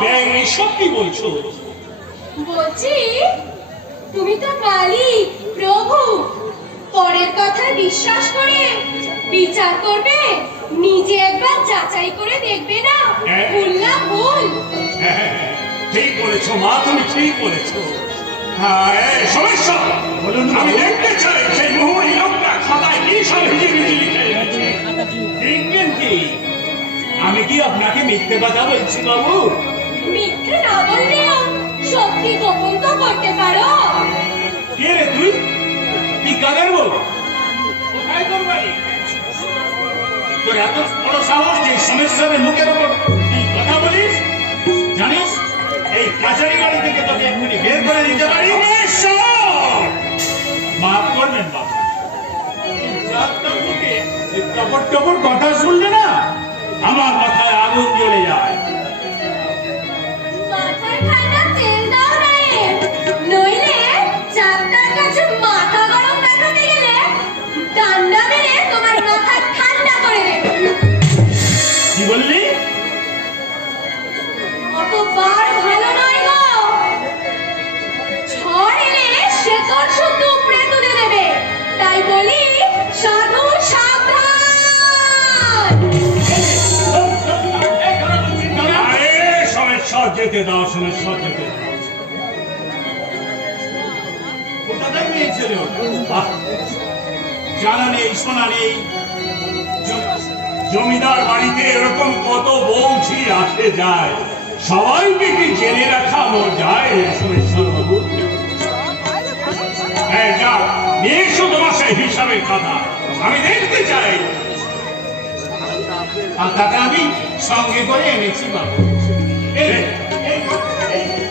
ব্যাং এসব কি বলছো? বলছি তুমি তো মালিক প্রভু, পরের কথা বিশ্বাস করে বিচার করবে, নিজে একবার যাচাই করে দেখবে না ভুল না ভুল। হ্যাঁ, ঠিক বলেছো মা, তুমি ঠিক বলেছো। হ্যাঁ, সমস্যা বলুন, আমি দেখতে চাই সেই মোহনী লোকটা খাতায় কি সব হিজিবিজি লিখে রেখেছে। দেখবেন কি আমি কি আপনাকে মিথ্যে কথা বলছি বাবু? মিথ্যে না বললেও সত্যি গোপন তো করতে পারো। কে রে তুই? তুই কাদের বল? কোথায় তোর বাড়ি? তোর এত বড় সাহস যে সমস্যার মুখের উপর তুই কথা বলিস? জানিস এই কাছারি বাড়ি থেকে তোকে এক্ষুনি বের করে দিতে পারি। মাফ করবেন বাবু, রাস্তার মুখে এই টপর টপর কথা শুনলে না আমার মাথায় আগুন জ্বলে যায়। মাথায় ঠান্ডা তেল দাও না রে, নইলে চাকদার কাছে মাথা গরম দেখাতে গেলে ডান্ডা মেরে তোমার মাথা ঠান্ডা করে দেবে। কি বললি? অতবার ভালো নয় গো, ঝড় এলে শেকড় শুদ্ধ উপড়ে তুলে দেবে, তাই বলি সাধু সাবধান। আরে সমস্যা যেতে দাও, সমস্যা যেতে দাও। কোথায় নিয়েছিল জানা নেই, শোনা নেই। জমিদার বাড়িতে এরকম কত বৌঝি আসে যায়, সবাইকে কি জেনে রাখা আমার যায়? সমস্যা বাবু, হ্যাঁ যা নিয়ে এসো তোমার সেই হিসাবের কথা, আমি দেখতে চাই। আর তাকে আমি সঙ্গে করে এনেছি বাবু।